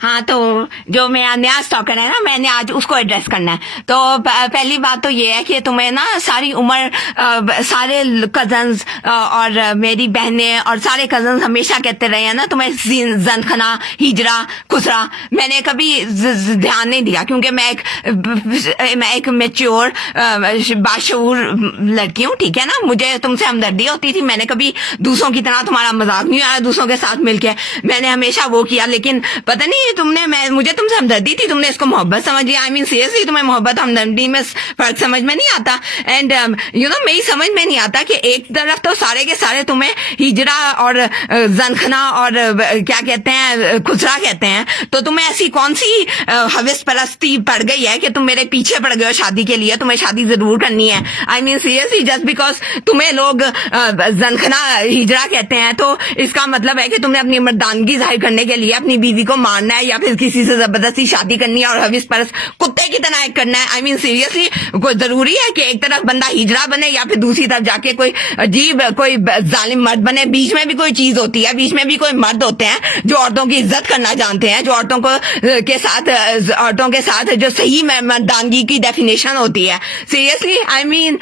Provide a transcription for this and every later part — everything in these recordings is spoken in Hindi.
हाँ, तो जो मेरा नया स्टॉकर है ना, मैंने आज उसको एड्रेस करना है। तो पहली बात तो ये है कि तुम्हें ना सारी उम्र सारे कजन्स और मेरी बहनें और सारे कजन्स हमेशा कहते रहे हैं ना तुम्हें जनखना, हिजरा, खुसरा। मैंने कभी ध्यान नहीं दिया क्योंकि मैं एक मेच्योर बाशऊर लड़की हूँ, ठीक है ना। मुझे तुमसे हमदर्दी होती थी, मैंने कभी दूसरों की तरह तुम्हारा मजाक नहीं आया दूसरों के साथ मिलके, मैंने हमेशा वो किया। लेकिन पता नहीं मुझे तुमसे हमदर्दी थी, तुमने इसको मोहब्बत समझ लिया। आई मीन सीरियसली तुम्हें मोहब्बत हमदर्दी में फर्क समझ में नहीं आता। एंड मेरी समझ में नहीं आता कि एक तरफ तो सारे के सारे तुम्हें हिजरा और जनखना और क्या कहते हैं, खुसरा कहते हैं, तो तुम्हें ऐसी कौन सी हविस परस्ती पड़ गई है कि तुम मेरे पीछे पड़ गए हो शादी के लिए, तुम्हें शादी जरूर करनी है। I mean seriously just because तुम्हें लोग जनखना, हिजरा कहते हैं, तो इसका मतलब है कि तुमने अपनी मर्दानगी जाहिर करने के लिए अपनी बीवी को मारना है या फिर किसी से जबरदस्ती शादी करनी है और हविस परस्त कुत्ते की तरह एक्ट करना है। आई मीन सीरियसली कोई जरूरी है कि एक तरफ बंदा हिजरा बने या फिर दूसरी तरफ जाके कोई अजीब कोई जालिम मर्द बने? बीच में भी कोई चीज होती है, बीच में भी कोई मर्द होते हैं जो औरतों की इज्जत करना जानते हैं, जो औरतों के साथ जो सही मर्दानगी की डेफिनेशन होती है। सीरियसली आई मीन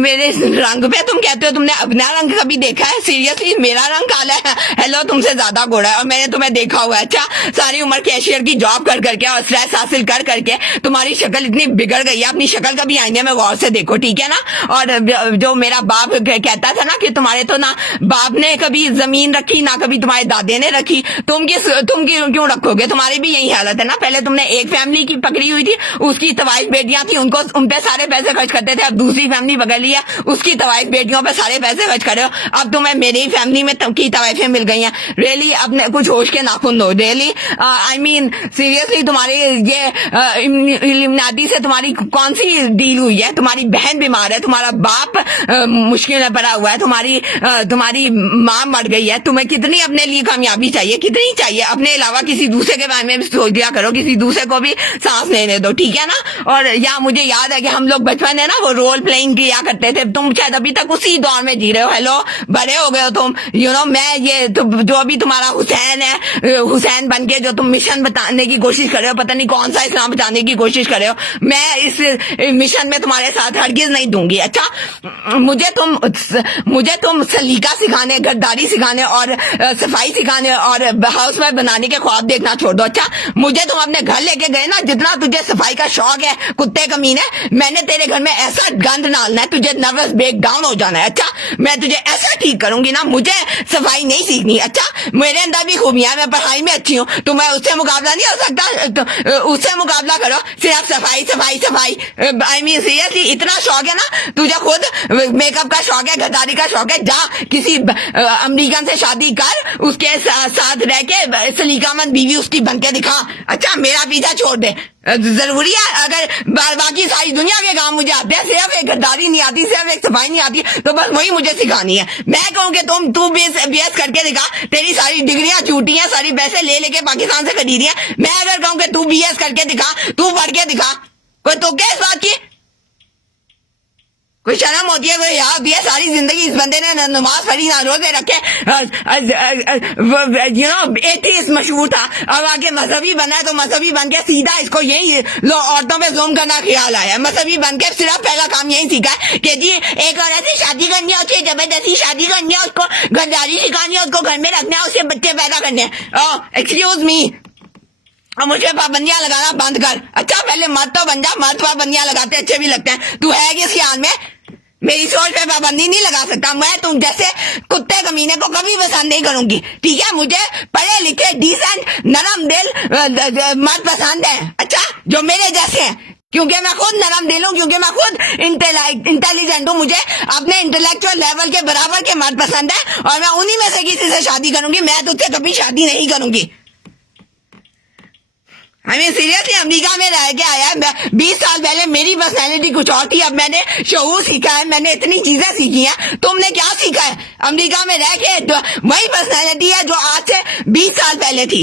मेरे रंग पे तुम कहते हो तुमने अपना रंग कभी देखा है? सीरियसली मेरा रंग काला है, हेलो, तुमसे ज्यादा गोरा है और मैंने तुम्हें देखा हुआ है। अच्छा, सारी उम्र कैशियर की जॉब कर करके और स्ट्रेस हासिल कर करके तुम्हारी शक्ल इतनी बिगड़ गई है, अपनी शक्ल कभी आईने में गौर से देखो, ठीक है ना। और जो मेरा बाप कहता था ना कि तुम्हारे तो ना बाप ने कभी जमीन रखी ना कभी तुम्हारे दादे ने रखी, तुम क्यों रखोगे? तुम्हारी भी यही हालत है ना। पहले तुमने एक फैमिली की पकड़ी हुई थी, उसकी तवाइफ बेटियां थी, उन पे सारे पैसे खर्च करते थे। अब दूसरी फैमिली पकड़ ली है, उसकी तवाइफ बेटियों पे सारे पैसे खर्च कर रहे हो। अब तुम्हें मेरी फैमिली में की तवाइफें मिल गई हैं। रियली अपने कुछ होश के नाखून दो। रियली आई मीन सीरियसली तुम्हारी ये इल्यूमिनाटी से तुम्हारी कौन सी डील हुई है? तुम्हारी बहन बीमार है, तुम्हारा बाप मुश्किल में पड़ा हुआ है, तुम्हारी माँ मर गई है। तुम्हें कितनी अपने लिए कामयाबी चाहिए, कितनी चाहिए? अपने अलावा किसी दूसरे के बारे में भी सोच दिया करो, किसी दूसरे को भी सांस लेने दो, ठीक है ना। और या मुझे याद है कि हम लोग बचपन है ना वो रोल प्लेइंग किया करते थे, तुम शायद अभी तक उसी दौर में जी रहे हो। हेलो, बड़े हो गए हो तुम, मैं ये जो अभी तुम्हारा हुसैन है, हुसैन बन के जो तुम मिशन बताने की कोशिश कर रहे हो, पता नहीं कौन सा इस्लाम बताने की कोशिश कर रहे हो, मैं इस मिशन में तुम्हारे साथ हरगिज नहीं दूंगी। अच्छा, मुझे तुम सलीका सिखाने, गद्दारी सिखाने और सफाई सिखाने और हाउस वाइफ बनाने के ख्वाब देखना छोड़ दो। अच्छा, मुझे तुम अपने घर लेके गए ना, जितना तुझे सफाई का शौक है कुत्ते कमीने, मैंने तेरे घर में ऐसा गंद डालना है तुझे नर्वस ब्रेक डाउन हो जाना है। अच्छा, मैं तुझे ऐसा ठीक करूंगी ना, मुझे सफाई नहीं सीखनी। अच्छा, मेरे अंदर भी खूबियां, मैं पढ़ाई में अच्छी हूँ, तो मैं उससे मुकाबला नहीं हो सकता। उससे मुकाबला करो, सिर्फ सफाई सफाई सफाई। आई मीन सीरियसली इतना शौक है ना तुझे, खुद मेकअप का शौक है, गद्दारी का शौक है, जा किसी अमेरिकन से शादी कर, उसके साथ रह के सलीकामंद बीवी उसकी बन के दिखा। अच्छा, मेरा पीछा छोड़ दे। जरूरी है? अगर बाकी सारी दुनिया के काम मुझे आते हैं, सिर्फ एक गद्दारी नहीं आती, सिर्फ एक सफाई नहीं आती, तो बस वही मुझे सिखानी है। मैं कहूँ कि तू बीएस करके दिखा, तेरी सारी डिग्रियां झूठी हैं, सारी पैसे ले लेके पाकिस्तान से खरीदी है। मैं अगर कहूँ कि तू बीएस करके दिखा, तू पढ़ के दिखा, कोई तो क्या इस बात की? कोई शर्म होती है, कोई याद दिया? सारी जिंदगी इस बंदे ने नमाज पढ़ी, ना रोजे रखे, एथीस्ट मशहूर था, अब आके मजहबी बना है, तो मजहबी बन के सीधा इसको यही औरतों पे जुल्म करना ख्याल आया है। मजहबी बन के सिर्फ पहला काम यही सीखा है कि जी एक औरत से शादी करनी है, उससे जबरदस्ती शादी करनी है, उसको गद्दारी सिखानी है, उसको घर में रखना है, उससे बच्चे पैदा करने हैं। एक्सक्यूज मी, और मुझे पाबंदियां लगाना बंद कर। अच्छा, पहले मर्द तो बन जा, मर्द पाबंदियां लगाते अच्छे भी लगते हैं। तू है किस ख्याल में? मेरी सोच पे पाबंदी नहीं लगा सकता। मैं तुम जैसे कुत्ते कमीने को कभी पसंद नहीं करूंगी, ठीक है। मुझे पढ़े लिखे डिसेंट नरम दिल मर्द पसंद है, अच्छा, जो मेरे जैसे हैं, क्योंकि मैं खुद नरम दिल हूँ, क्योंकि मैं खुद इंटेलिजेंट हूँ। मुझे अपने इंटेलेक्चुअल लेवल के बराबर के मर्द पसंद है और मैं उन्हीं में से किसी से शादी करूंगी। मैं तुझसे कभी शादी नहीं करूंगी। हमें सीरियसली अमेरिका में रह के आया है। 20 साल पहले मेरी पर्सनैलिटी कुछ और थी, अब मैंने शऊर सीखा है, मैंने इतनी चीजें सीखी हैं। तुमने क्या सीखा है? अमेरिका में रह के वही पर्सनैलिटी है जो आज से 20 साल पहले थी।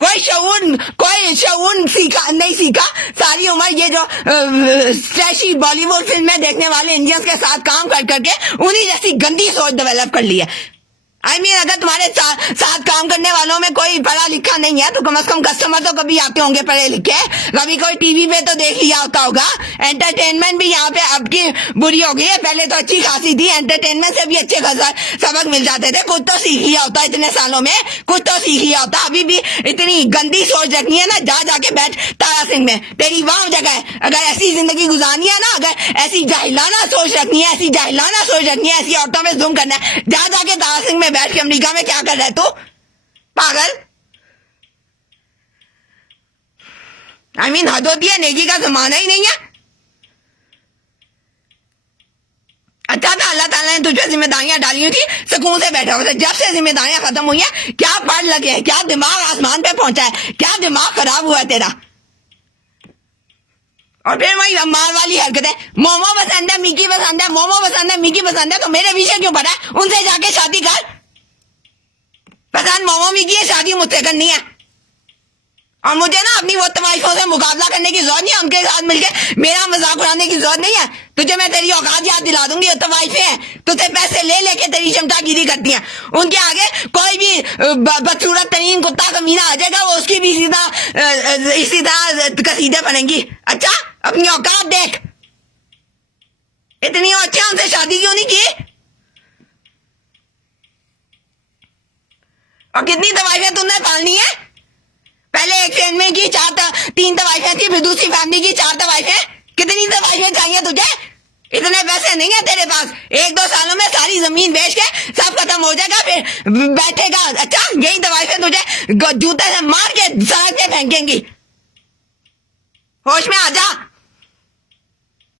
कोई शऊर नहीं सीखा। सारी उम्र ये जो स्ट्रेशी बॉलीवुड फिल्में देखने वाले इंडियंस के साथ काम कर करके उन्हीं जैसी गंदी सोच डेवलप कर ली है। आई मीन अगर तुम्हारे साथ काम करने वालों में लिखा नहीं है तो कम से कम कस्टमर तो कभी आते होंगे पढ़े लिखे, कभी कोई टीवी पे तो देख लिया होता होगा। एंटरटेनमेंट भी यहाँ पे अब की बुरी हो गई है, पहले तो अच्छी खासी थी, एंटरटेनमेंट से भी अच्छे खासा सबक मिल जाते थे। कुछ तो सीख लिया होता, इतने सालों में कुछ तो सीख लिया होता। अभी भी इतनी गंदी सोच रखनी है ना, जा जाके बैठ तारा सिंह में, तेरी वहां जगह है। अगर ऐसी जिंदगी गुजारनी है ना, अगर ऐसी जाहिलाना सोच रखनी है, ऐसी जाहिलाना सोच रखनी है, ऐसी औरतों में जुल्म करना है, जा जाके तारा सिंह में बैठ के अमेरिका में क्या कर रहा है तू पागल। I mean, हद होती है, नेकी का जमाना ही नहीं है। अच्छा था अल्लाह ताला ने तुझ पे जिम्मेदारियां डाली हुई थी, सुकून से बैठा हुआ था। जब से जिम्मेदारियां खत्म हुई हैं, क्या पढ़ लगे हैं, क्या दिमाग आसमान पे पहुंचा है, क्या दिमाग खराब हुआ है तेरा। और फिर वही मार वाली हरकत है, मोमो पसंद है, मिकी पसंद है, मोमो पसंद है, मिकी पसंद है, तो मेरे पीछे क्यों पड़ा है? उनसे जाके शादी कर। पसंद मोमो मिकी है, शादी मुझसे करनी है। और मुझे ना अपनी वो तमाइशों से मुकाबला करने की जरूरत नहीं है, उनके साथ मिलकर मेरा मजाक उड़ाने की जरूरत नहीं है। तुझे मैं तेरी औकात याद दिला दूंगी। वो तमाइशे हैं, तुझसे पैसे ले लेके तेरी चमचागिरी करती हैं। उनके आगे कोई भी बदसूरत तरीन कुत्ता कमीना आ जाएगा, वो उसकी भी इसी तरह कसीदे बनेंगी। अच्छा, अपनी औकात देख। इतनी अच्छे उनसे शादी क्यों नहीं की? और कितनी तवाइफें तुमने पालनी है? पहले एक फैमिली की 3 तवाइफें थी, फिर दूसरी फैमिली की 4 तवाइफें। कितनी तवाइफें चाहिए तुझे? इतने पैसे नहीं है तेरे पास। 1-2 सालों में सारी जमीन बेच के सब खत्म हो जाएगा, फिर बैठेगा। अच्छा, यही तवाइफें तुझे जूते से मार के सड़क पे फेंकेंगी। होश में आ जा।